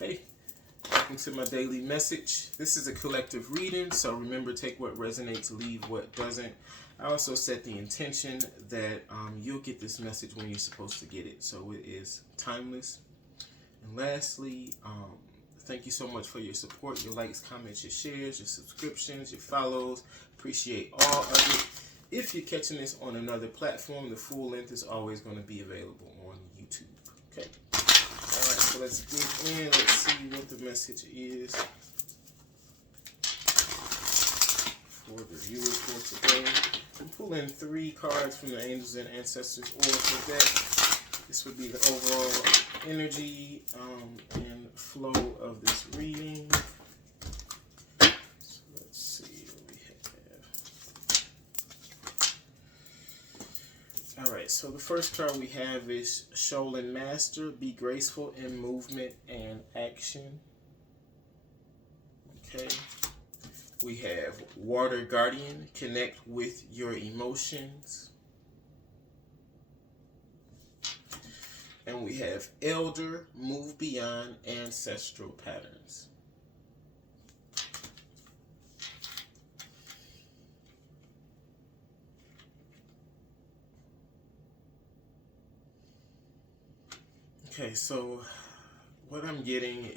Hey, welcome to my daily message. This is a collective reading, so remember, take what resonates, leave what doesn't. I also set the intention that you'll get this message when you're supposed to get it, so it is timeless. And lastly, thank you so much for your support, your likes, comments, your shares, your subscriptions, your follows. Appreciate all of it. If you're catching this on another platform, the full length is always going to be available on YouTube. Okay. All right, so let's get in. Let's see what the message is for the viewers for today. I'm pulling 3 cards from the Angels and Ancestors Oracle deck. This would be the overall energy and flow of this reading. So let's see what we have. All right, so the first card we have is Sholen Master. Be graceful in movement and action. Okay. We have Water Guardian. Connect with your emotions. And we have Elder, move beyond ancestral patterns. Okay, so what I'm getting,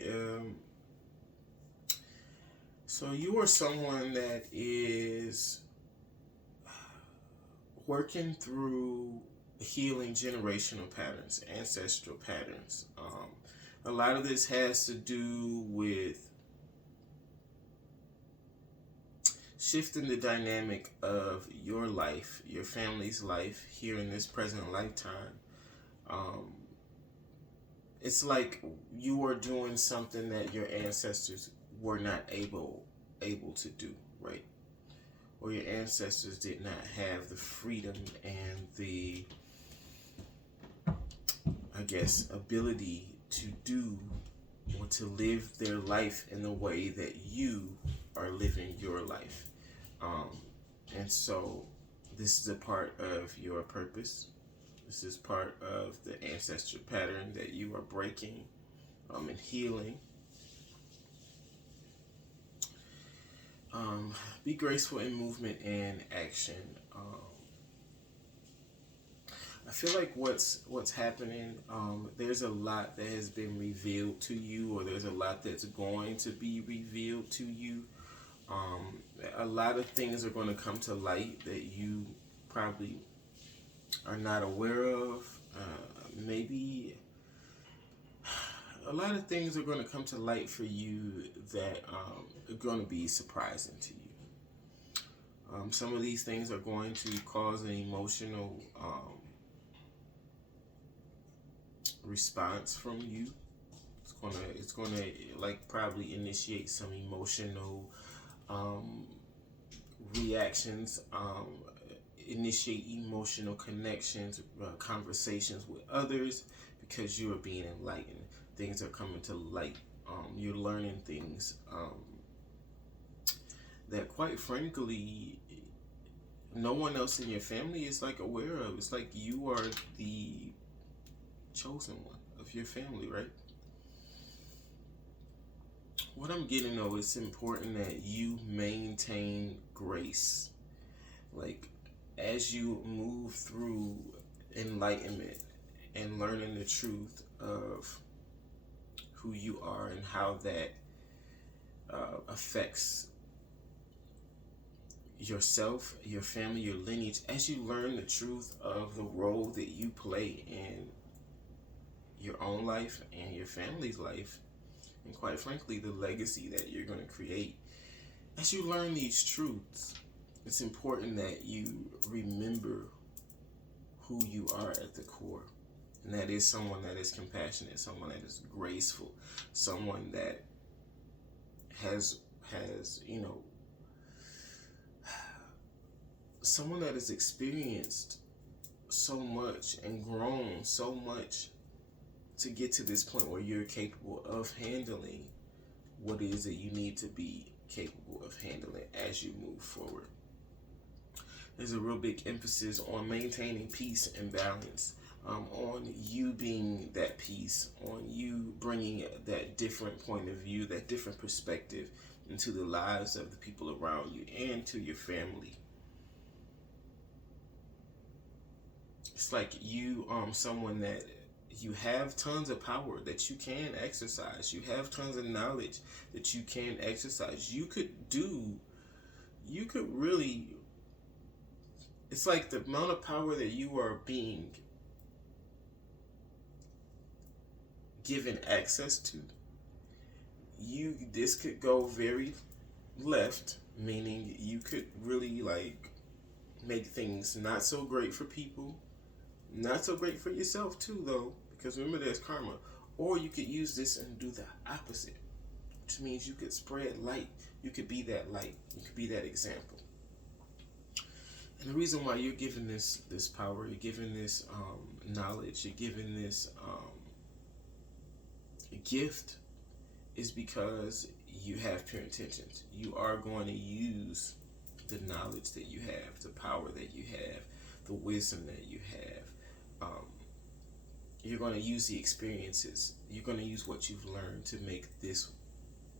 so you are someone that is working through healing generational patterns, ancestral patterns. A lot of this has to do with shifting the dynamic of your life, your family's life here in this present lifetime. It's like you are doing something that your ancestors were not able to do, right? Or your ancestors did not have the freedom and the, I guess, ability to do or to live their life in the way that you are living your life. And so this is a part of your purpose. This is part of the ancestral pattern that you are breaking and healing. Be graceful in movement and action. I feel like what's happening, there's a lot that has been revealed to you, or there's a lot that's going to be revealed to you. A lot of things are going to come to light that you probably are not aware of. Maybe a lot of things are going to come to light for you that are going to be surprising to you. Some of these things are going to cause an emotional response from you. It's gonna like probably initiate some emotional reactions, initiate emotional connections, conversations with others, because you are being enlightened. Things are coming to light. You're learning things that, quite frankly, no one else in your family is like aware of. It's like you are the chosen one of your family, right? What I'm getting, though, it's important that you maintain grace. Like, as you move through enlightenment and learning the truth of who you are and how that affects yourself, your family, your lineage, as you learn the truth of the role that you play in your own life and your family's life, and quite frankly, the legacy that you're going to create, as you learn these truths, it's important that you remember who you are at the core. And that is someone that is compassionate, someone that is graceful, someone that has someone that has experienced so much and grown so much to get to this point where you're capable of handling what it is that you need to be capable of handling as you move forward. There's a real big emphasis on maintaining peace and balance on you being that peace, on you bringing that different point of view, that different perspective into the lives of the people around you and to your family. It's like you someone that you have tons of power that you can exercise. You have tons of knowledge that you can exercise. You could really, it's like the amount of power that you are being given access to. This could go very left, meaning you could really like make things not so great for people, not so great for yourself too, though, because remember there's karma. Or you could use this and do the opposite, which means you could spread light. You could be that light. You could be that example. And the reason why you're given this power, you're given this knowledge, you're given this gift, is because you have pure intentions. You are going to use the knowledge that you have, the power that you have, the wisdom that you have. You're going to use the experiences. You're going to use what you've learned to make this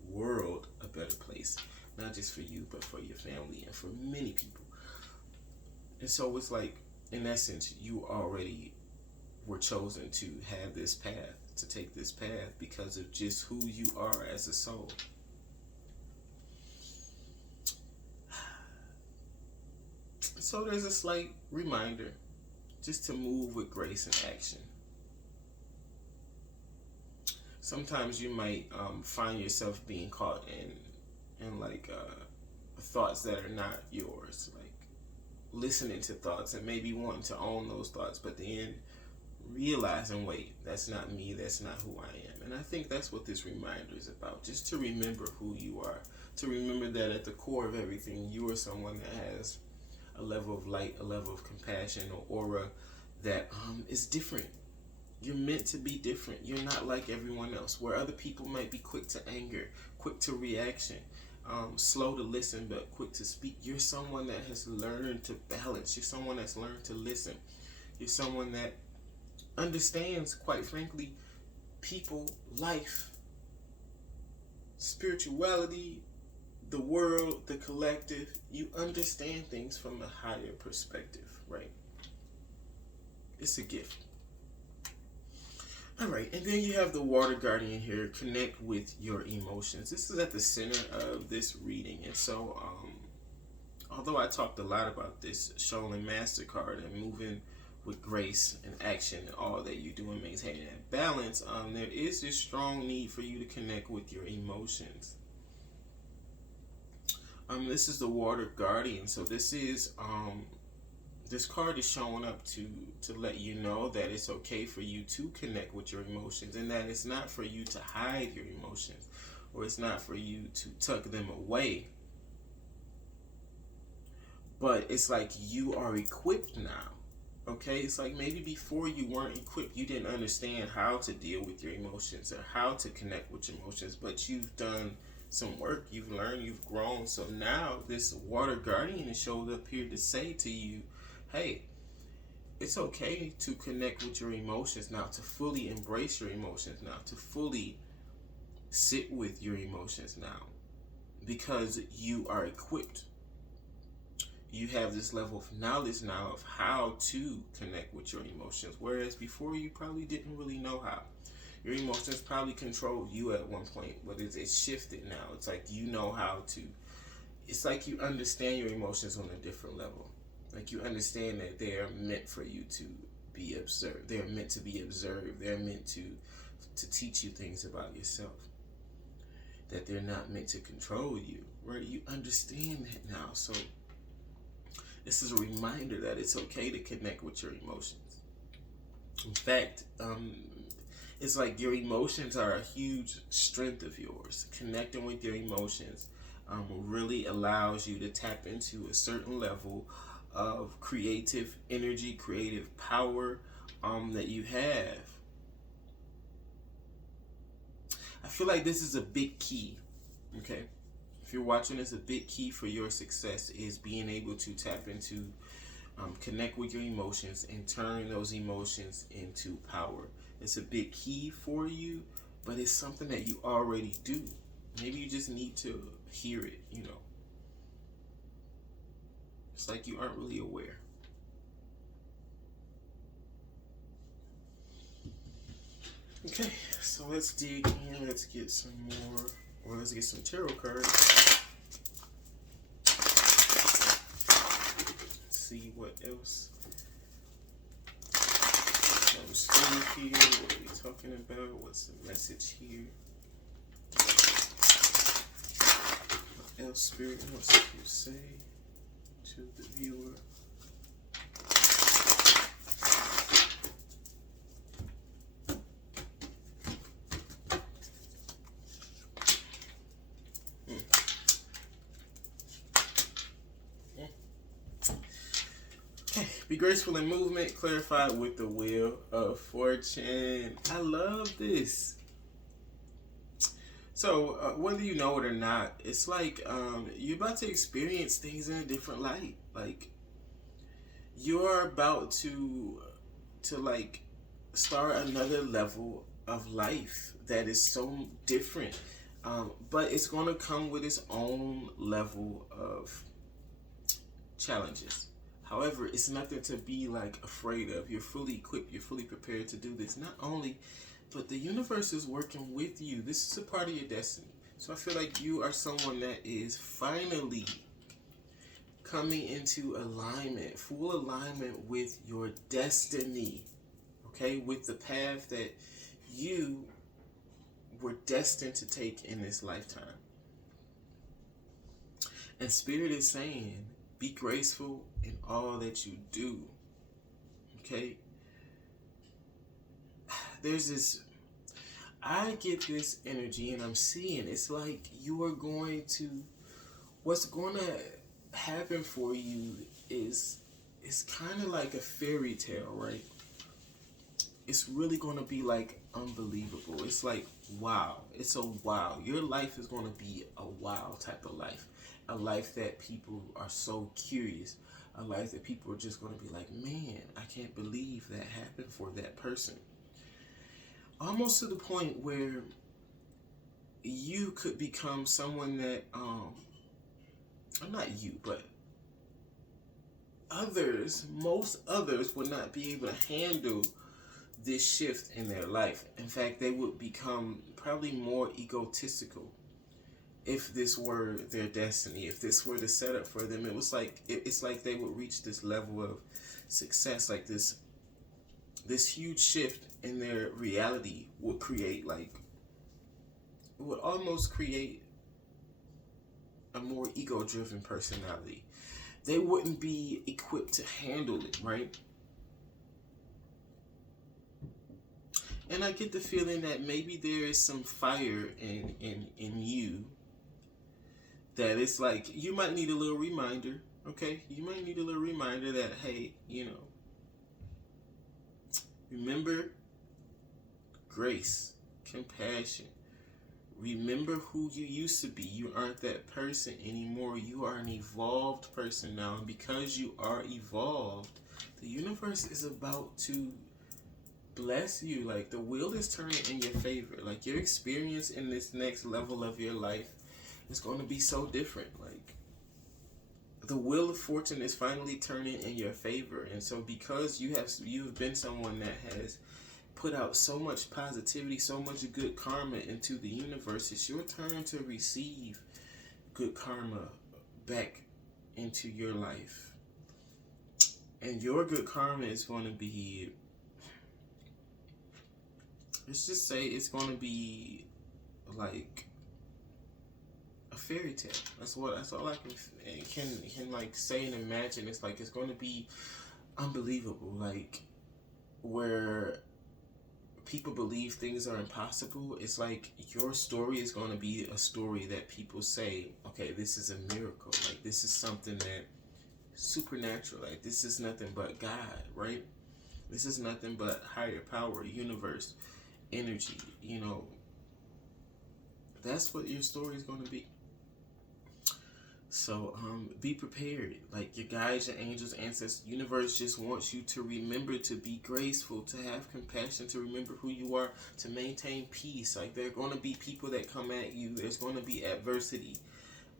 world a better place, not just for you, but for your family and for many people. And so it's like, in essence, you already were chosen to have this path, to take this path, because of just who you are as a soul. So there's a slight reminder just to move with grace and action. Sometimes you might find yourself being caught in like thoughts that are not yours, like listening to thoughts and maybe wanting to own those thoughts, but then realizing, wait, that's not me, that's not who I am. And I think that's what this reminder is about, just to remember who you are, to remember that at the core of everything, you are someone that has a level of light, a level of compassion, or aura that is different. You're meant to be different. You're not like everyone else. Where other people might be quick to anger, quick to reaction, slow to listen, but quick to speak. You're someone that has learned to balance. You're someone that's learned to listen. You're someone that understands, quite frankly, people, life, spirituality, the world, the collective. You understand things from a higher perspective, right? It's a gift. All right, and then you have the Water Guardian here. Connect with your emotions. This is at the center of this reading. And so, although I talked a lot about this Shaolin Master card and moving with grace and action and all that you do and maintaining that balance, there is this strong need for you to connect with your emotions. This is the Water Guardian. So this is this card is showing up to let you know that it's okay for you to connect with your emotions, and that it's not for you to hide your emotions, or it's not for you to tuck them away. But it's like you are equipped now. Okay, it's like maybe before you weren't equipped, you didn't understand how to deal with your emotions or how to connect with your emotions, but you've done some work, you've learned, you've grown. So now this Water Guardian has showed up here to say to you, hey, it's okay to connect with your emotions now, to fully embrace your emotions now, to fully sit with your emotions now, because you are equipped. You have this level of knowledge now of how to connect with your emotions, whereas before you probably didn't really know how. Your emotions probably controlled you at one point, but it's shifted now. It's like you know how to, it's like you understand your emotions on a different level. Like you understand that they are meant for you to be observed. They're meant to be observed. They're meant to teach you things about yourself. That they're not meant to control you, right? You understand that now. So this is a reminder that it's okay to connect with your emotions. In fact, it's like your emotions are a huge strength of yours. Connecting with your emotions really allows you to tap into a certain level of creative energy, creative power that you have. I feel like this is a big key, okay? If you're watching this, a big key for your success is being able to tap into Connect with your emotions and turn those emotions into power. It's a big key for you, but it's something that you already do. Maybe you just need to hear it, you know. It's like you aren't really aware. Okay, so let's dig in. Let's get some more, or let's get some tarot cards. See what else comes through here. What are we talking about? What's the message here? What else Spirit wants to say to the viewer? Be graceful in movement, clarified with the wheel of fortune. I love this. So whether you know it or not, it's like you're about to experience things in a different light. Like you're about to like start another level of life that is so different, but it's going to come with its own level of challenges. However, it's nothing to be like afraid of. You're fully equipped. You're fully prepared to do this. Not only, but the universe is working with you. This is a part of your destiny. So I feel like you are someone that is finally coming into alignment, full alignment with your destiny. Okay, with the path that you were destined to take in this lifetime. And Spirit is saying, be graceful in all that you do. Okay? There's this, I get this energy and I'm seeing it's like you are going to, what's going to happen for you is kind of like a fairy tale, right? It's really going to be like unbelievable. It's like, wow. It's a wow. Your life is going to be a wow type of life. A life that people are so curious. A life that people are just going to be like, man, I can't believe that happened for that person. Almost to the point where you could become someone that, not you, but others, most others would not be able to handle this shift in their life. In fact, they would become probably more egotistical if this were their destiny, if this were the setup for them. It's like they would reach this level of success, like this huge shift in their reality would create would almost create a more ego-driven personality. They wouldn't be equipped to handle it, right? And I get the feeling that maybe there is some fire in you that it's like you might need a little reminder, okay? You might need a little reminder that, hey, you know, remember grace, compassion. Remember who you used to be. You aren't that person anymore. You are an evolved person now. And because you are evolved, the universe is about to bless you. Like the wheel is turning in your favor. Like your experience in this next level of your life is going to be so different. Like the wheel of fortune is finally turning in your favor. And so because you've been someone that has put out so much positivity, so much good karma into the universe, it's your turn to receive good karma back into your life. And your good karma is going to be, let's just say it's going to be like a fairy tale. That's all I can like say and imagine. It's like it's going to be unbelievable, like where people believe things are impossible. It's like your story is going to be a story that people say, okay, this is a miracle. Like this is something that supernatural. Like this is nothing but God, right? This is nothing but higher power, universe, energy. You know, that's what your story is going to be. So be prepared. Like your guides, your angels, ancestors, universe just wants you to remember to be graceful, to have compassion, to remember who you are, to maintain peace. Like there are going to be people that come at you. There's going to be adversity.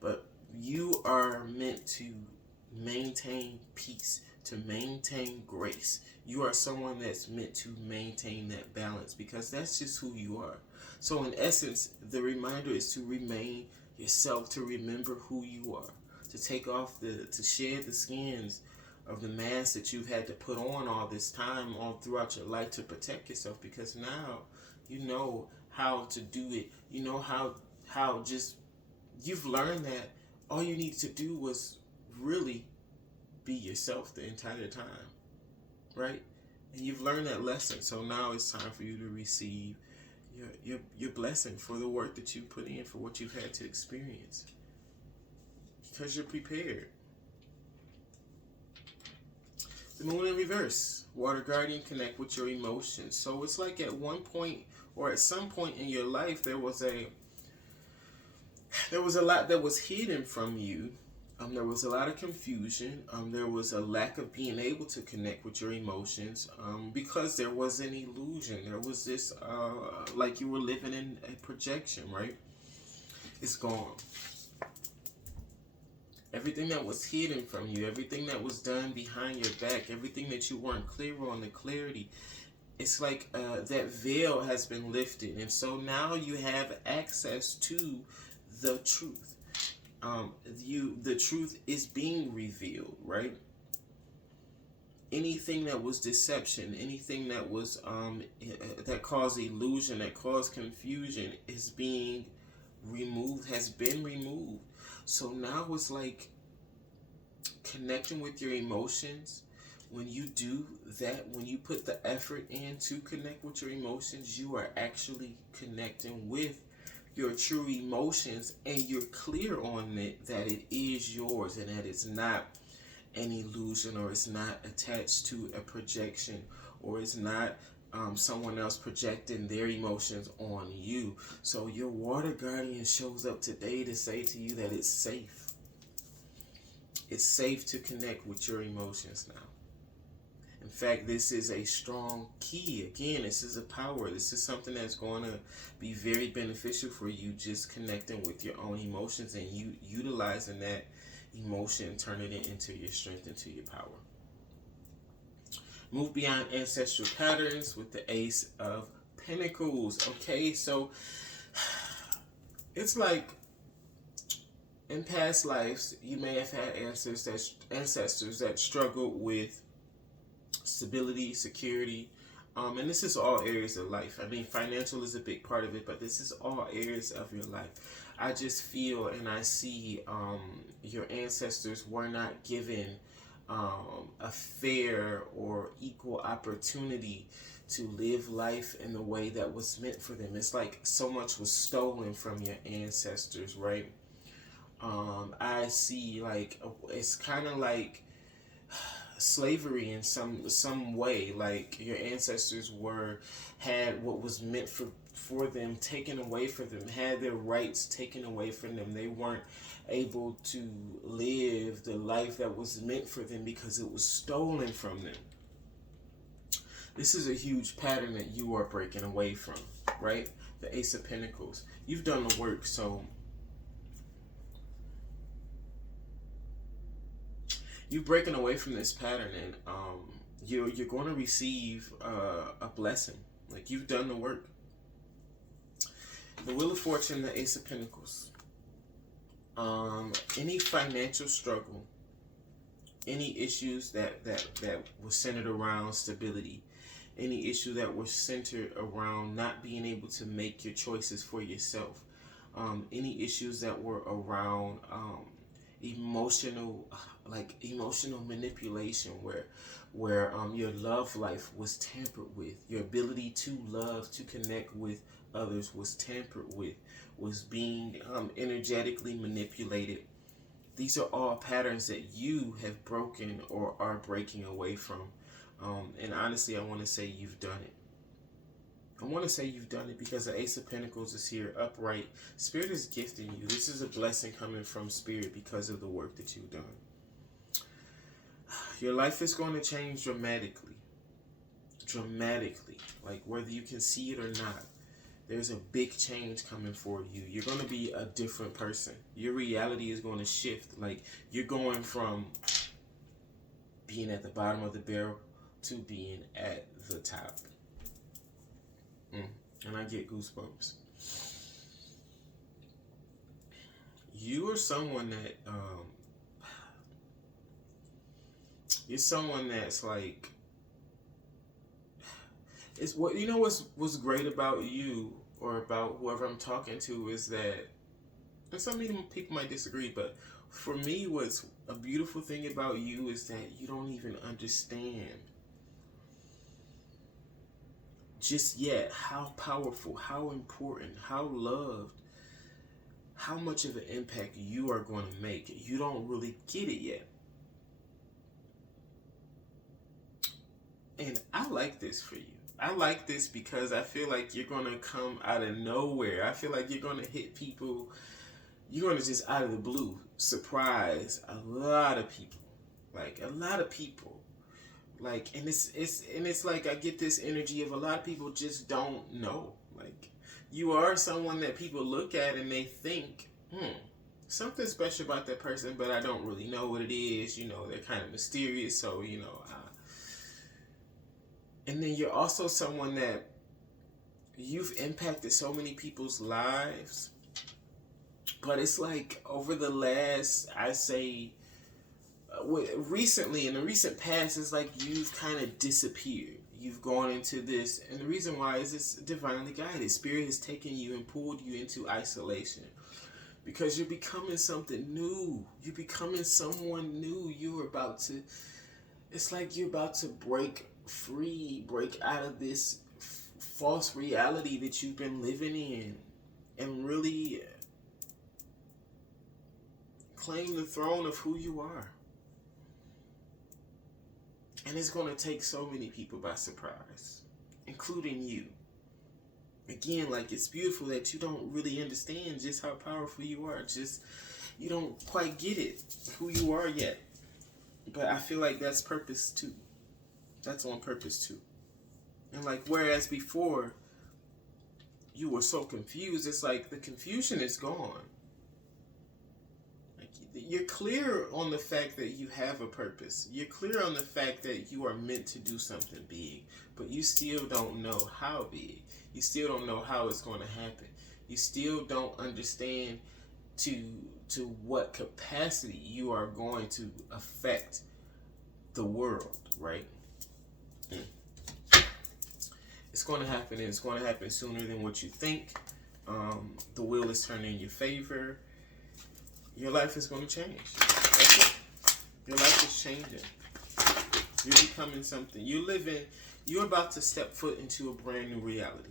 But you are meant to maintain peace, to maintain grace. You are someone that's meant to maintain that balance because that's just who you are. So in essence, the reminder is to remain yourself, to remember who you are, to take off to shed the skins of the mask that you've had to put on all this time, all throughout your life, to protect yourself, because now you know how to do it. You know how just, you've learned that all you need to do was really be yourself the entire time, right? And you've learned that lesson. So now it's time for you to receive your blessing for the work that you put in, for what you've had to experience, because you're prepared. The moon in reverse, water guardian, connect with your emotions. So it's like at one point or at some point in your life there was a lot that was hidden from you. There was a lot of confusion. There was a lack of being able to connect with your emotions because there was an illusion. There was this, like you were living in a projection, right? It's gone. Everything that was hidden from you, everything that was done behind your back, everything that you weren't clear on, the clarity, it's like that veil has been lifted. And so now you have access to the truth. The truth is being revealed, right? Anything that was deception, anything that was that caused illusion, that caused confusion, is being removed, has been removed. So now it's like connecting with your emotions. When you do that, when you put the effort in to connect with your emotions, you are actually connecting with your true emotions, and you're clear on it, that it is yours and that it's not an illusion, or it's not attached to a projection, or it's not someone else projecting their emotions on you. So your water guardian shows up today to say to you that it's safe. It's safe to connect with your emotions now. In fact, this is a strong key. Again, this is a power. This is something that's going to be very beneficial for you, just connecting with your own emotions and you utilizing that emotion, turning it into your strength, into your power. Move beyond ancestral patterns with the Ace of Pentacles. Okay, so it's like in past lives, you may have had ancestors that struggled with stability, security, and this is all areas of life. I mean, financial is a big part of it, but this is all areas of your life. I just feel and I see your ancestors were not given a fair or equal opportunity to live life in the way that was meant for them. It's like so much was stolen from your ancestors, right? I see, like, it's kind of like slavery in some way. Like your ancestors had what was meant for them taken away from them, had their rights taken away from them. They weren't able to live the life that was meant for them because it was stolen from them. This is a huge pattern that you are breaking away from, right? The Ace of Pentacles. You've done the work, so you're breaking away from this pattern, and you're going to receive a blessing. Like, you've done the work. The Wheel of Fortune, the Ace of Pentacles. Any financial struggle, any issues that were centered around stability, any issue that were centered around not being able to make your choices for yourself, any issues that were around emotional manipulation, where your love life was tampered with, your ability to love, to connect with others was tampered with, was being energetically manipulated. These are all patterns that you have broken or are breaking away from. And honestly, I want to say you've done it. I want to say you've done it because the Ace of Pentacles is here upright. Spirit is gifting you. This is a blessing coming from Spirit because of the work that you've done. Your life is going to change dramatically. Dramatically. Like whether you can see it or not. There's a big change coming for you. You're going to be a different person. Your reality is going to shift. Like you're going from being at the bottom of the barrel to being at the top. And I get goosebumps. You are someone that you're someone that's like, it's what you know what's great about you or about whoever I'm talking to is that, and some people might disagree, but for me what's a beautiful thing about you is that you don't even understand just yet how powerful, how important, how loved, how much of an impact you are going to make. You don't really get it yet. And I like this for you. I like this because I feel like you're going to come out of nowhere. I feel like you're going to hit people. You're going to just out of the blue surprise a lot of people. Like a lot of people. Like, and it's like I get this energy of a lot of people just don't know. Like, you are someone that people look at and they think, something special about that person, but I don't really know what it is. You know, they're kind of mysterious, so, you know. And then you're also someone that you've impacted so many people's lives, but it's like over the last, I say, recently, in the recent past, it's like you've kind of disappeared. You've gone into this, and the reason why is it's divinely guided. Spirit has taken you and pulled you into isolation because you're becoming something new. You're becoming someone new. You're about to, it's like you're about to break free, break out of this false reality that you've been living in and really claim the throne of who you are. And it's going to take so many people by surprise, including you. Again, like, it's beautiful that you don't really understand just how powerful you are. Just, you don't quite get it, who you are yet. But I feel like that's purpose too. That's on purpose too. And like, whereas before, you were so confused, it's like the confusion is gone. You're clear on the fact that you have a purpose. You're clear on the fact that you are meant to do something big, but you still don't know how big. You still don't know how it's going to happen. You still don't understand to what capacity you are going to affect the world, right? It's going to happen, and it's going to happen sooner than what you think. The wheel is turning in your favor. Your life is going to change. That's it. Your life is changing. You're becoming something. You're about to step foot into a brand new reality.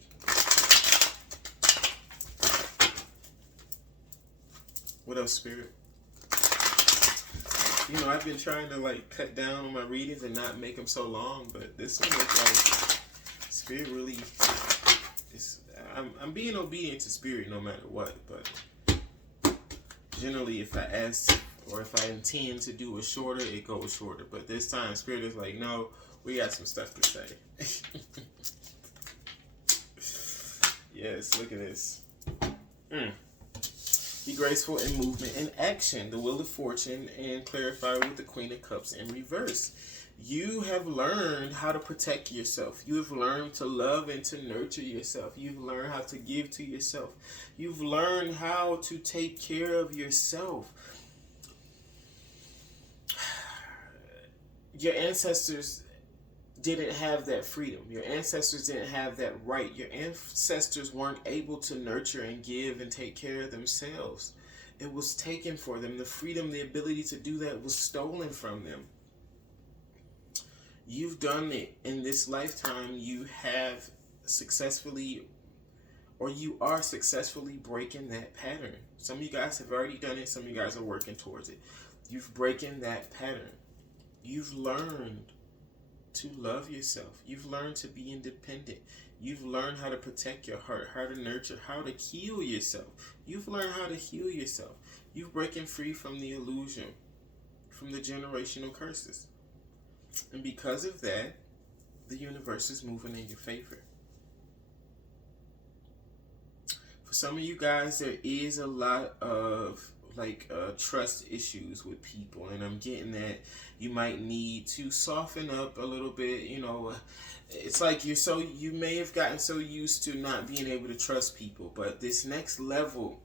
What else, Spirit? You know, I've been trying to like cut down on my readings and not make them so long, but this one is like, Spirit really is, I'm being obedient to Spirit no matter what, but generally, if I ask or if I intend to do it shorter, it goes shorter. But this time, Spirit is like, no, we got some stuff to say. Yes, look at this. Be graceful in movement and action. The Wheel of Fortune, and clarify with the Queen of Cups in reverse. You have learned how to protect yourself. You have learned to love and to nurture yourself. You've learned how to give to yourself. You've learned how to take care of yourself. Your ancestors didn't have that freedom. Your ancestors didn't have that right. Your ancestors weren't able to nurture and give and take care of themselves. It was taken for them. The freedom, the ability to do that was stolen from them. You've done it in this lifetime. You have successfully, or you are successfully breaking that pattern. Some of you guys have already done it. Some of you guys are working towards it. You've broken that pattern. You've learned to love yourself. You've learned to be independent. You've learned how to protect your heart, how to nurture, how to heal yourself. You've learned how to heal yourself. You're breaking free from the illusion, from the generational curses. And because of that, the universe is moving in your favor. For some of you guys, there is a lot of trust issues with people, and I'm getting that you might need to soften up a little bit. You know, it's like you may have gotten so used to not being able to trust people, but this next level,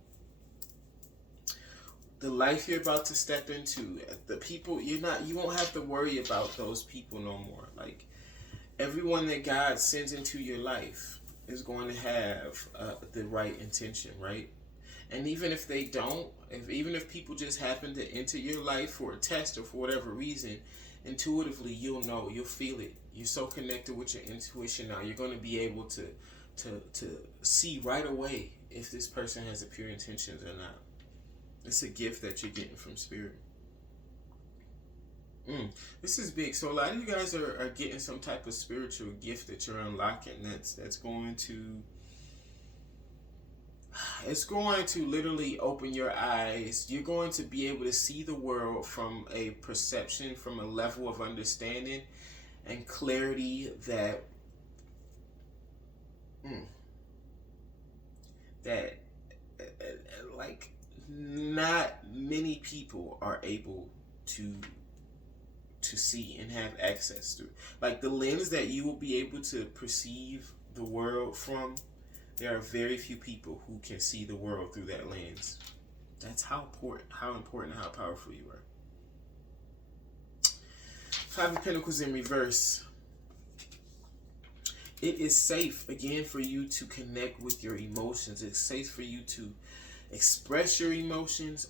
the life you're about to step into, the people you won't have to worry about those people no more. Like, everyone that God sends into your life is going to have the right intention, right? And even if they don't, even if people just happen to enter your life for a test or for whatever reason, intuitively you'll know, you'll feel it. You're so connected with your intuition now. You're going to be able to see right away if this person has the pure intentions or not. It's a gift that you're getting from Spirit. This is big. So a lot of you guys are getting some type of spiritual gift that you're unlocking. That's going to... It's going to literally open your eyes. You're going to be able to see the world from a perception, from a level of understanding and clarity that like not many people are able to see and have access to. Like, the lens that you will be able to perceive the world from, there are very few people who can see the world through that lens. That's how important, how powerful you are. Five of Pentacles in reverse. It is safe, again, for you to connect with your emotions. It's safe for you to express your emotions.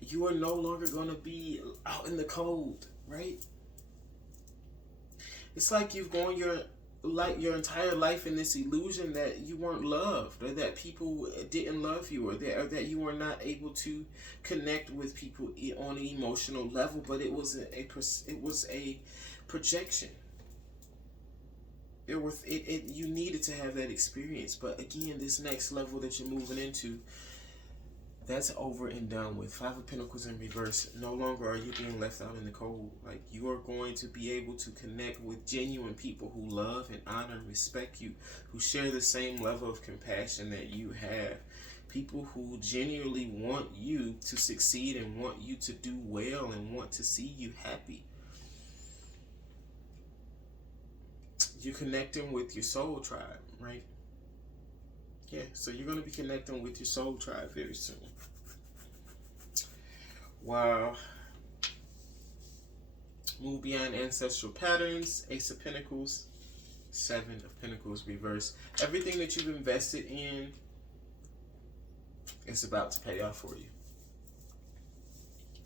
You are no longer going to be out in the cold, right? It's like you've gone your entire life in this illusion that you weren't loved, or that people didn't love you, or that you were not able to connect with people on an emotional level. But it was a projection. You needed to have that experience. But again, this next level that you're moving into, that's over and done with. Five of Pentacles in reverse. No longer are you being left out in the cold. Like, you are going to be able to connect with genuine people who love and honor and respect you, who share the same level of compassion that you have. People who genuinely want you to succeed and want you to do well and want to see you happy. You're connecting with your soul tribe, right? Yeah, so you're going to be connecting with your soul tribe very soon. Wow. Move beyond ancestral patterns. Ace of Pentacles. Seven of Pentacles reverse. Everything that you've invested in is about to pay off for you.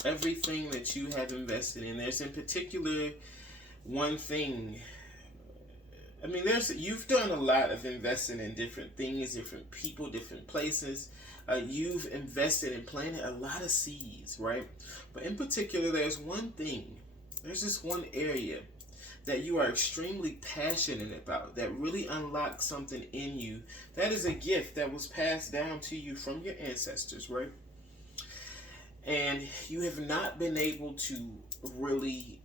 Everything that you have invested in. There's in particular one thing. I mean, you've done a lot of investing in different things, different people, different places. You've invested and planted a lot of seeds, right? But in particular, there's one thing. There's this one area that you are extremely passionate about, that really unlocks something in you. That is a gift that was passed down to you from your ancestors, right? And you have not been able to really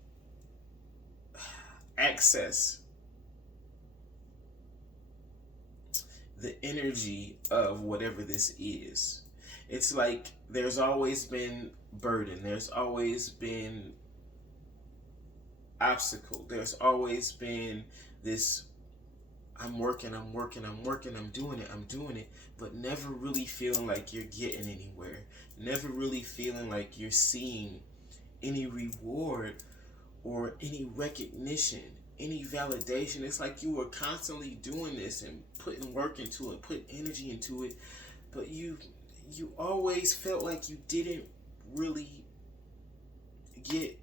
access the energy of whatever this is. It's like there's always been burden. There's always been obstacle. There's always been this, I'm working, I'm doing it, but never really feeling like you're getting anywhere. Never really feeling like you're seeing any reward or any recognition, any validation. It's like you were constantly doing this and putting work into it, putting energy into it, but you always felt like you didn't really get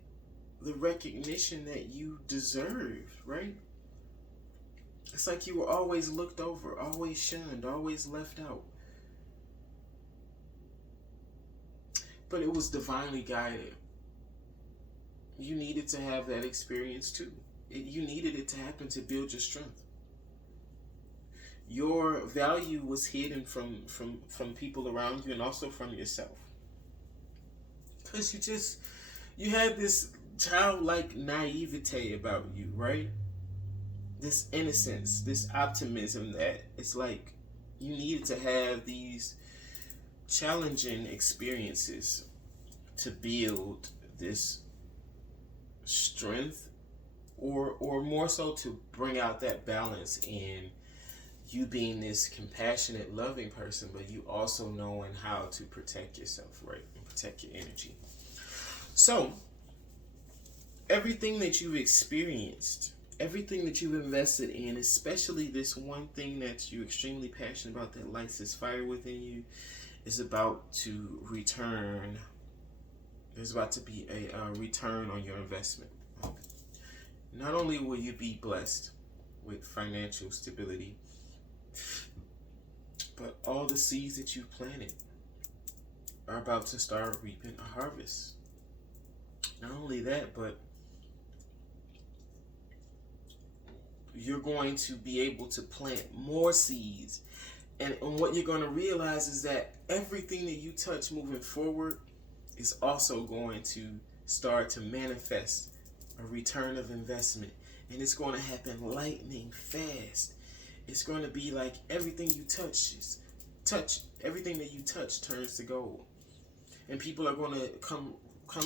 the recognition that you deserved, right? It's like you were always looked over, always shunned, always left out. But it was divinely guided. You needed to have that experience too. You needed it to happen to build your strength. Your value was hidden from people around you and also from yourself. Because you had this childlike naivete about you, right? This innocence, this optimism that it's like you needed to have these challenging experiences to build this strength, or more so to bring out that balance in you being this compassionate, loving person, but you also knowing how to protect yourself, right? And protect your energy. So, everything that you've experienced, everything that you've invested in, especially this one thing that you're extremely passionate about that lights this fire within you, is about to return. There's about to be a return on your investment. Not only will you be blessed with financial stability, but all the seeds that you've planted are about to start reaping a harvest. Not only that, but you're going to be able to plant more seeds. And what you're going to realize is that everything that you touch moving forward is also going to start to manifest a return of investment. And it's going to happen lightning fast. It's going to be like everything you everything that you touch turns to gold. And people are going to come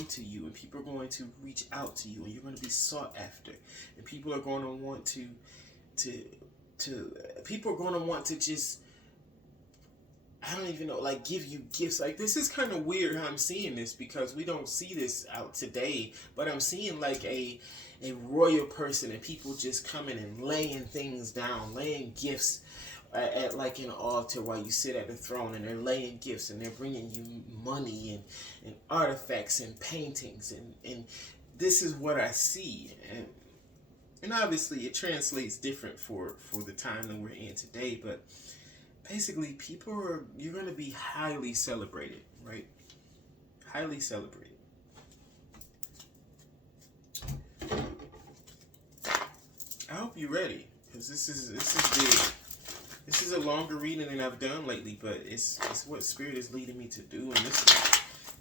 to you, and people are going to reach out to you, and you're going to be sought after. And people are going to want to just, I don't even know, like give you gifts. Like, this is kind of weird how I'm seeing this, because we don't see this out today, but I'm seeing like a royal person, and people just coming and laying things down, laying gifts at like an altar while you sit at the throne, and they're laying gifts, and they're bringing you money and artifacts and paintings, and this is what I see. And obviously it translates different for the time that we're in today, but basically you're going to be highly celebrated, right? Highly celebrated. I hope you're ready, because this is big. This is a longer reading than I've done lately, but it's what Spirit is leading me to do, and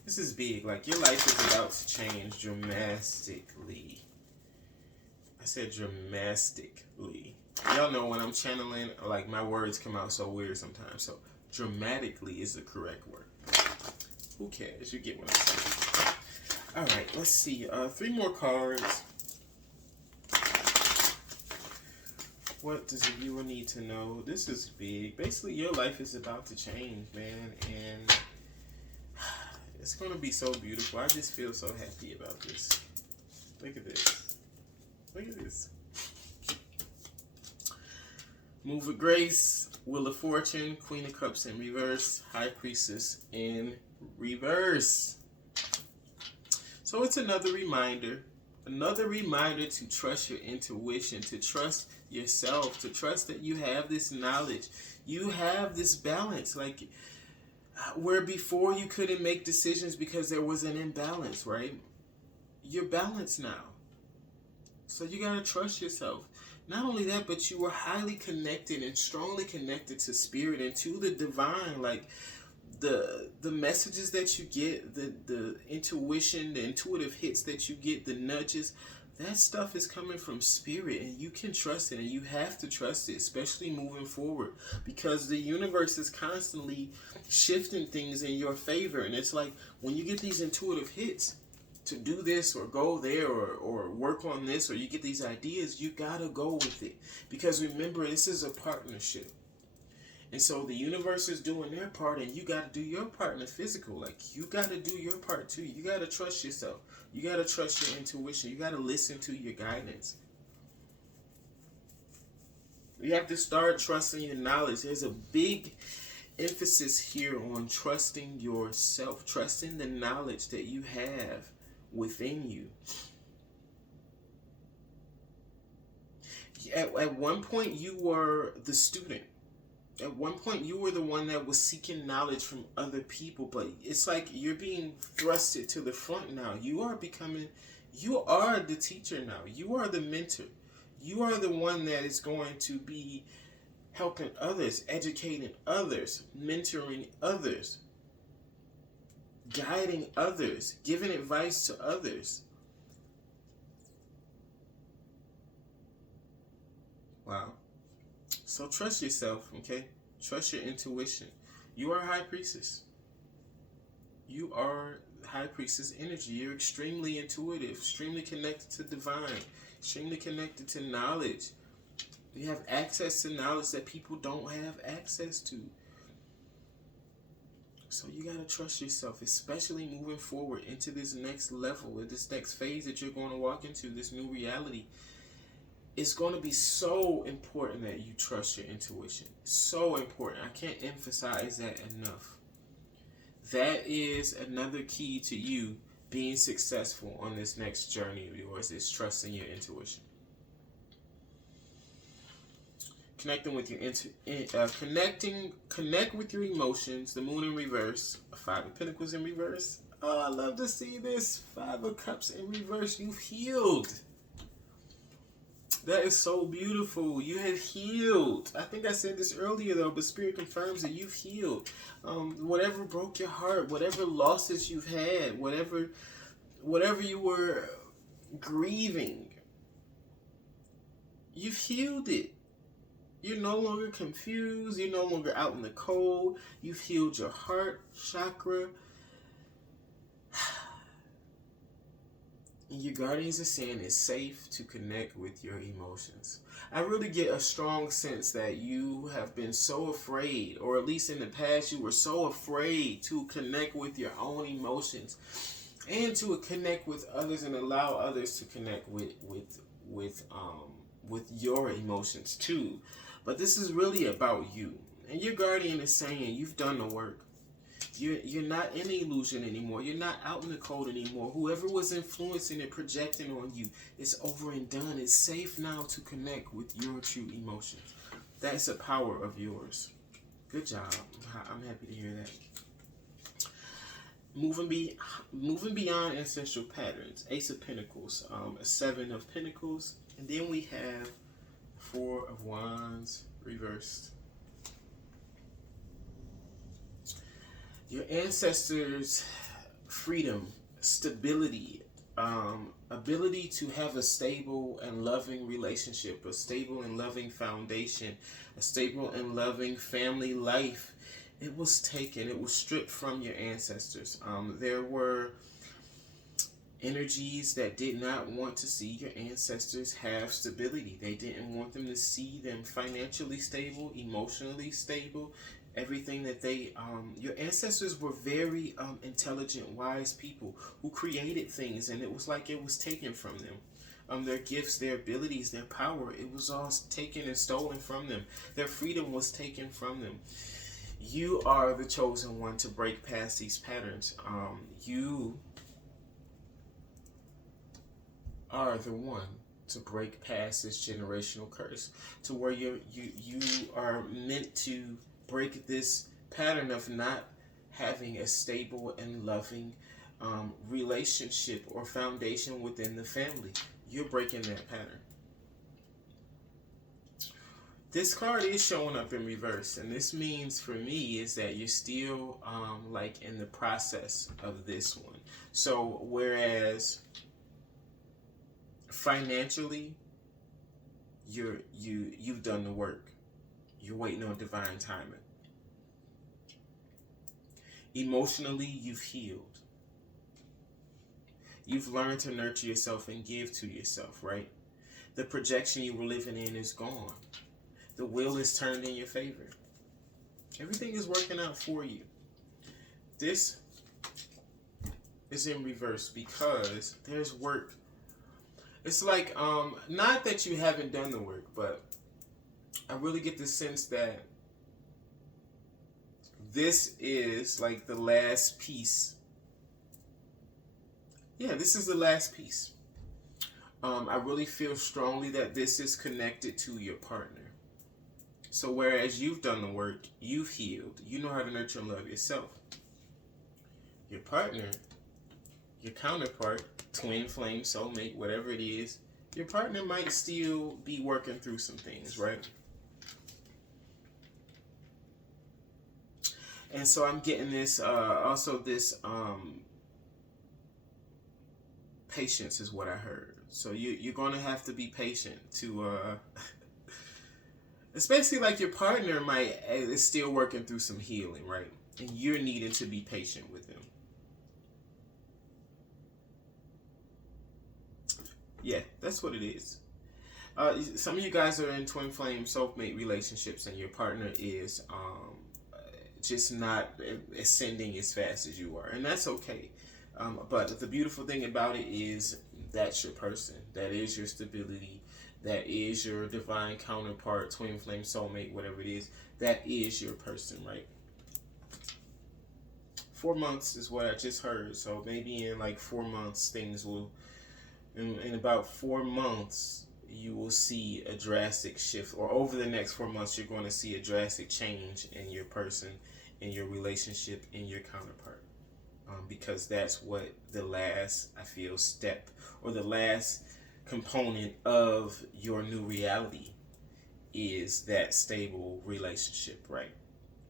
this is big. Like, your life is about to change dramatically. I said dramatically. Y'all know when I'm channeling, like, my words come out so weird sometimes. So dramatically is the correct word. Who cares? You get what I'm saying. All right, let's see. 3 more cards. What does the viewer need to know? This is big. Basically, your life is about to change, man, and it's going to be so beautiful. I just feel so happy about this. Look at this. Look at this. Move of Grace, Wheel of Fortune, Queen of Cups in reverse, High Priestess in reverse. So it's another reminder to trust your intuition, to trust yourself, to trust that you have this knowledge, you have this balance. Like, where before you couldn't make decisions because there was an imbalance, right? You're balanced now. So you gotta trust yourself. Not only that, but you are highly connected and strongly connected to Spirit and to the divine. Like, the messages that you get, the intuition, the intuitive hits that you get, the nudges, that stuff is coming from Spirit, and you can trust it, and you have to trust it, especially moving forward, because the universe is constantly shifting things in your favor. And it's like, when you get these intuitive hits to do this or go there or work on this, or you get these ideas, you gotta go with it, because remember, this is a partnership. And so the universe is doing their part, and you got to do your part in the physical. Like, you got to do your part too. You got to trust yourself. You got to trust your intuition. You got to listen to your guidance. You have to start trusting your knowledge. There's a big emphasis here on trusting yourself, trusting the knowledge that you have within you. At one point, you were the student. At one point, you were the one that was seeking knowledge from other people, but it's like you're being thrusted to the front now. You are the teacher now. You are the mentor. You are the one that is going to be helping others, educating others, mentoring others, guiding others, giving advice to others. Wow. So trust yourself, okay? Trust your intuition. You are a high priestess. You are high priestess energy. You're extremely intuitive, extremely connected to divine, extremely connected to knowledge. You have access to knowledge that people don't have access to. So you got to trust yourself, especially moving forward into this next level, this next phase that you're going to walk into, this new reality. It's going to be so important that you trust your intuition. So important. I can't emphasize that enough. That is another key to you being successful on this next journey of yours, is trusting your intuition. Connecting with your connect with your emotions. The Moon in reverse, Five of Pentacles in reverse. Oh, I love to see this. Five of Cups in reverse. You've healed. That is so beautiful. You have healed. I think I said this earlier though, but Spirit confirms that you've healed. Whatever broke your heart, whatever losses you've had, whatever you were grieving, you've healed it. You're no longer confused. You're no longer out in the cold. You've healed your heart chakra. And your guardians are saying it's safe to connect with your emotions. I really get a strong sense that you have been so afraid, or at least in the past you were so afraid to connect with your own emotions and to connect with others and allow others to connect with your emotions too. But this is really about you. And your guardian is saying you've done the work. You're not in the illusion anymore. You're not out in the cold anymore. Whoever was influencing and projecting on you, it's over and done. It's safe now to connect with your true emotions. That's a power of yours. Good job. I'm happy to hear that. Moving beyond ancestral patterns. Ace of Pentacles, Seven of Pentacles, and then we have Four of Wands reversed. Your ancestors' freedom, stability, ability to have a stable and loving relationship, a stable and loving foundation, a stable and loving family life, it was taken, it was stripped from your ancestors. There were energies that did not want to see your ancestors have stability. They didn't want them to see them financially stable, emotionally stable. Everything that your ancestors were very intelligent, wise people who created things, and it was like it was taken from them. Their gifts, their abilities, their power, it was all taken and stolen from them. Their freedom was taken from them. You are the chosen one to break past these patterns. You are the one to break past this generational curse, to where you are meant to break this pattern of not having a stable and loving relationship or foundation within the family. You're breaking that pattern. This card is showing up in reverse, and this means for me is that you're still like in the process of this one. So whereas financially you've done the work, you're waiting on divine timing. Emotionally, you've healed. You've learned to nurture yourself and give to yourself, right? The projection you were living in is gone. The wheel is turned in your favor. Everything is working out for you. This is in reverse because there's work. It's like, not that you haven't done the work, but I really get the sense that this is like the last piece. Yeah, this is the last piece. I really feel strongly that this is connected to your partner. So whereas you've done the work, you've healed, you know how to nurture and love yourself. Your partner, your counterpart, twin flame, soulmate, whatever it is, your partner might still be working through some things, right? And so I'm getting this, also this, patience is what I heard. So you're going to have to be patient to, especially like your partner is still working through some healing, right? And you're needing to be patient with them. Yeah, that's what it is. Some of you guys are in twin flame soulmate relationships, and your partner is just not ascending as fast as you are, and that's okay. But the beautiful thing about it is that's your person. That is your stability. That is your divine counterpart, twin flame soulmate, whatever it is. That is your person, right? 4 months is what I just heard. So maybe in like 4 months, things will, in about 4 months, you will see a drastic shift. Or over the next 4 months, you're going to see a drastic change in your person, in your relationship, in your counterpart. Because that's what the last, I feel, step, or the last component of your new reality is that stable relationship, right?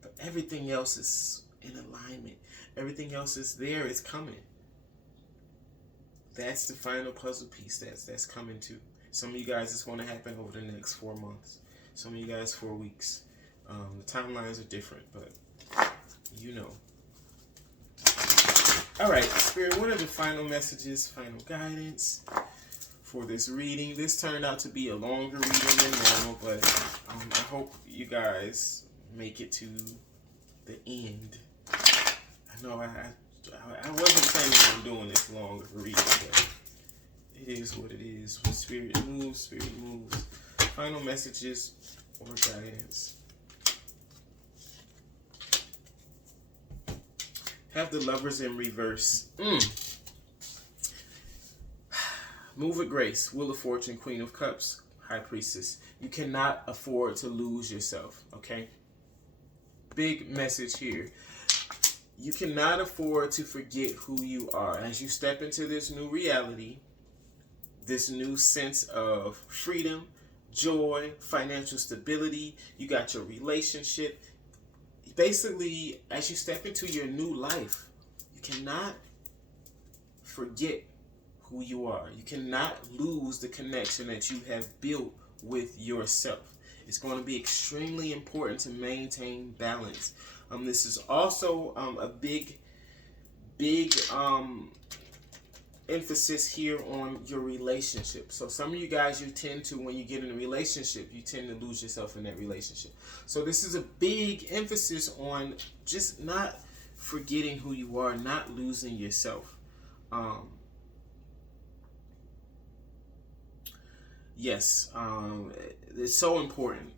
But everything else is in alignment. Everything else is there. It's coming. That's the final puzzle piece that's coming too. Some of you guys, it's going to happen over the next 4 months. Some of you guys, 4 weeks. The timelines are different, but you know. All right, Spirit, what are the final messages, final guidance for this reading? This turned out to be a longer reading than normal, but I hope you guys make it to the end. I know I wasn't planning on doing this long of a reading, but it is what it is. When Spirit moves, Spirit moves. Final messages or guidance. Have the Lovers in reverse. Move with grace. Wheel of Fortune, Queen of Cups, High Priestess. You cannot afford to lose yourself, okay? Big message here. You cannot afford to forget who you are. As you step into this new reality, this new sense of freedom, joy, financial stability, you got your relationship. Basically, as you step into your new life, you cannot forget who you are. You cannot lose the connection that you have built with yourself. It's going to be extremely important to maintain balance. This is also a big emphasis here on your relationship. So some of you guys, you tend to, when you get in a relationship, you tend to lose yourself in that relationship. So this is a big emphasis on just not forgetting who you are, not losing yourself. Yes, it's so important.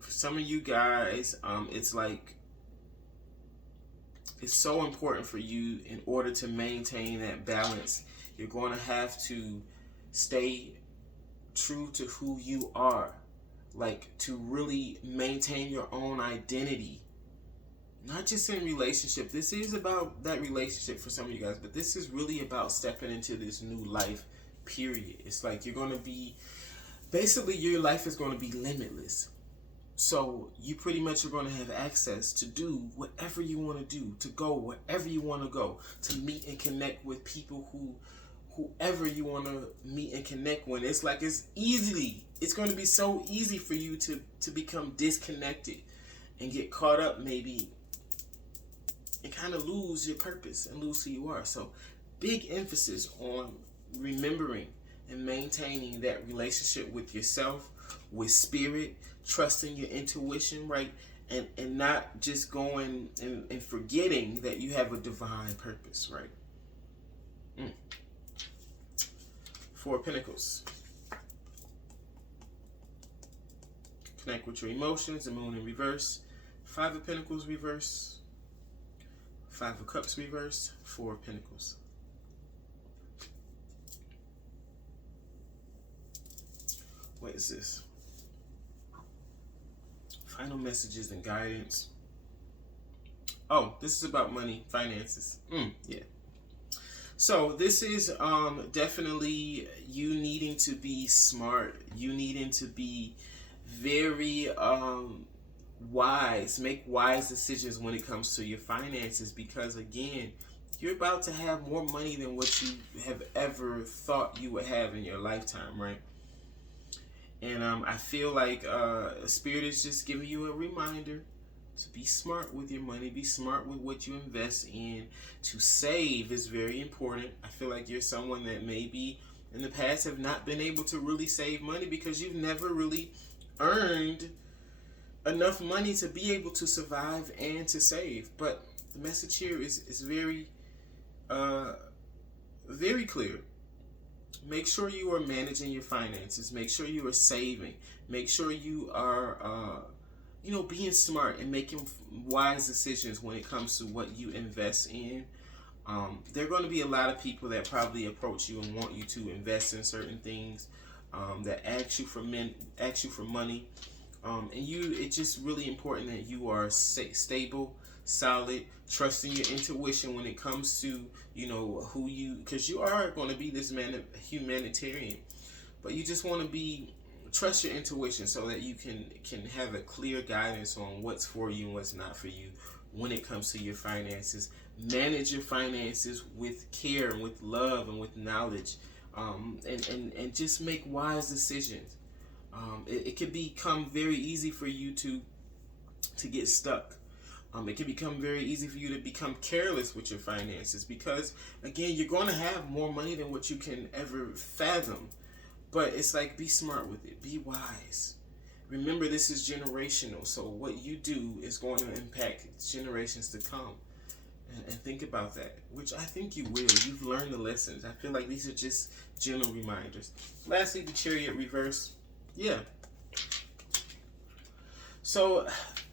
For some of you guys, it's like, it's so important for you in order to maintain that balance. You're going to have to stay true to who you are. Like, to really maintain your own identity. Not just in relationship. This is about that relationship for some of you guys, but this is really about stepping into this new life, period. It's like you're going to be, basically your life is going to be limitless. So you pretty much are going to have access to do whatever you want to do, to go wherever you want to go, to meet and connect with people whoever you want to meet and connect with. It's like it's going to be so easy for you to become disconnected and get caught up maybe and kind of lose your purpose and lose who you are. So big emphasis on remembering and maintaining that relationship with yourself, with spirit, trusting your intuition, right? And not just going and forgetting that you have a divine purpose, right? 4 of Pentacles. Connect with your emotions, the Moon in reverse. 5 of Pentacles reverse. 5 of Cups reverse. 4 of Pentacles. What is this? Final messages and guidance. Oh, this is about money, finances. Yeah. So this is definitely you needing to be smart. You needing to be very make wise decisions when it comes to your finances, because again, you're about to have more money than what you have ever thought you would have in your lifetime, right? And I feel like Spirit is just giving you a reminder to be smart with your money, be smart with what you invest in. To save is very important. I feel like you're someone that maybe in the past have not been able to really save money because you've never really earned enough money to be able to survive and to save. But the message here is very very clear. Make sure you are managing your finances. Make sure you are saving. Make sure you are being smart and making wise decisions when it comes to what you invest in. There are going to be a lot of people that probably approach you and want you to invest in certain things, that ask you for money, and it's just really important that you are stable, solid, trusting your intuition when it comes to because you are going to be this humanitarian, but you just want to trust your intuition so that you can have a clear guidance on what's for you and what's not for you when it comes to your finances. Manage your finances with care and with love and with knowledge, and just make wise decisions. It can become very easy for you to get stuck. It can become very easy for you to become careless with your finances because, again, you're going to have more money than what you can ever fathom. But it's like, be smart with it. Be wise. Remember, this is generational. So what you do is going to impact generations to come. And think about that, which I think you will. You've learned the lessons. I feel like these are just general reminders. Lastly, the Chariot Reverse. Yeah. So,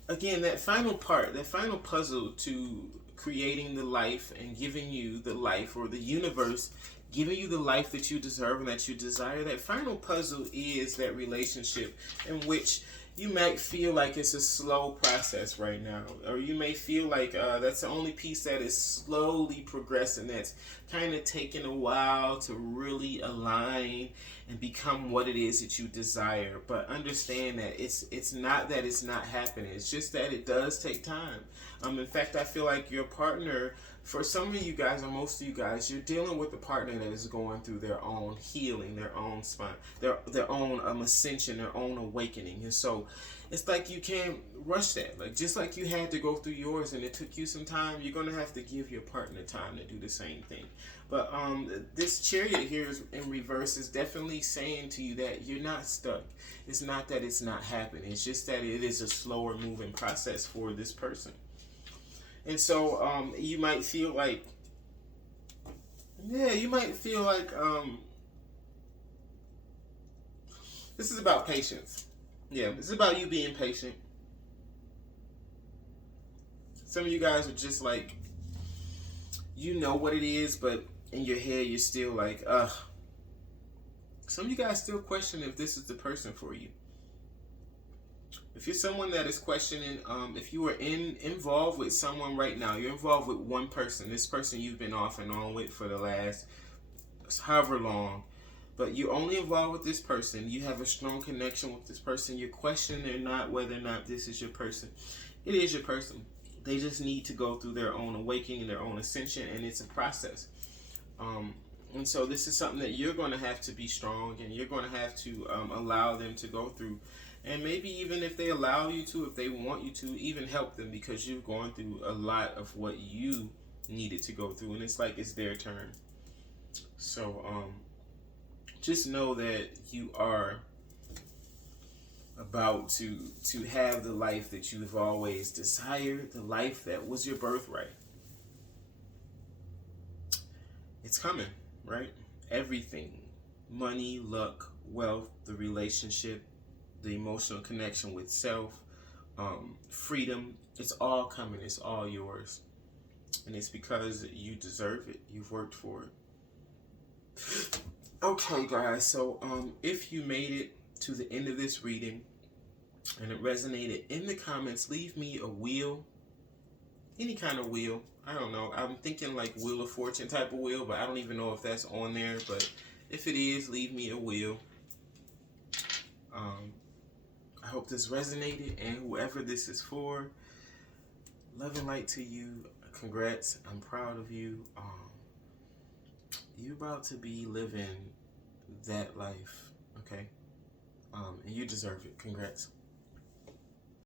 again, that final puzzle to creating the life and giving you the life, or the universe giving you the life that you deserve and that you desire, that final puzzle is that relationship in which you might feel like it's a slow process right now, or you may feel like that's the only piece that is slowly progressing, that's kind of taking a while to really align and become what it is that you desire. But understand that it's not that it's not happening, it's just that it does take time. In fact, I feel like your partner, for some of you guys, or most of you guys, you're dealing with a partner that is going through their own healing, their own spine, their own ascension, their own awakening. And so it's like you can't rush that. Like, just like you had to go through yours and it took you some time, you're going to have to give your partner time to do the same thing. But this Chariot here in reverse is definitely saying to you that you're not stuck. It's not that it's not happening. It's just that it is a slower moving process for this person. And so you might feel like, this is about patience. Yeah, this is about you being patient. Some of you guys are just like, you know what it is, but in your head you're still like, ugh. Some of you guys still question if this is the person for you. If you're someone that is questioning, if you are involved with someone right now, you're involved with one person, this person you've been off and on with for the last however long, but you're only involved with this person, you have a strong connection with this person, you're questioning or not whether or not this is your person. It is your person. They just need to go through their own awakening and their own ascension, and it's a process. And so this is something that you're going to have to be strong, and you're going to have to allow them to go through. And maybe even if they allow you to, if they want you to, even help them, because you've gone through a lot of what you needed to go through, and it's like it's their turn. So just know that you are about to have the life that you have always desired, the life that was your birthright. It's coming, right? Everything, money, luck, wealth, the relationship, the emotional connection with self, freedom, it's all coming. It's all yours. And it's because you deserve it. You've worked for it. Okay, guys. So if you made it to the end of this reading and it resonated, in the comments, leave me a wheel. Any kind of wheel. I don't know. I'm thinking like Wheel of Fortune type of wheel, but I don't even know if that's on there. But if it is, leave me a wheel. I hope this resonated, and whoever this is for, love and light to you. Congrats. I'm proud of you. You're about to be living that life, okay? And you deserve it. Congrats.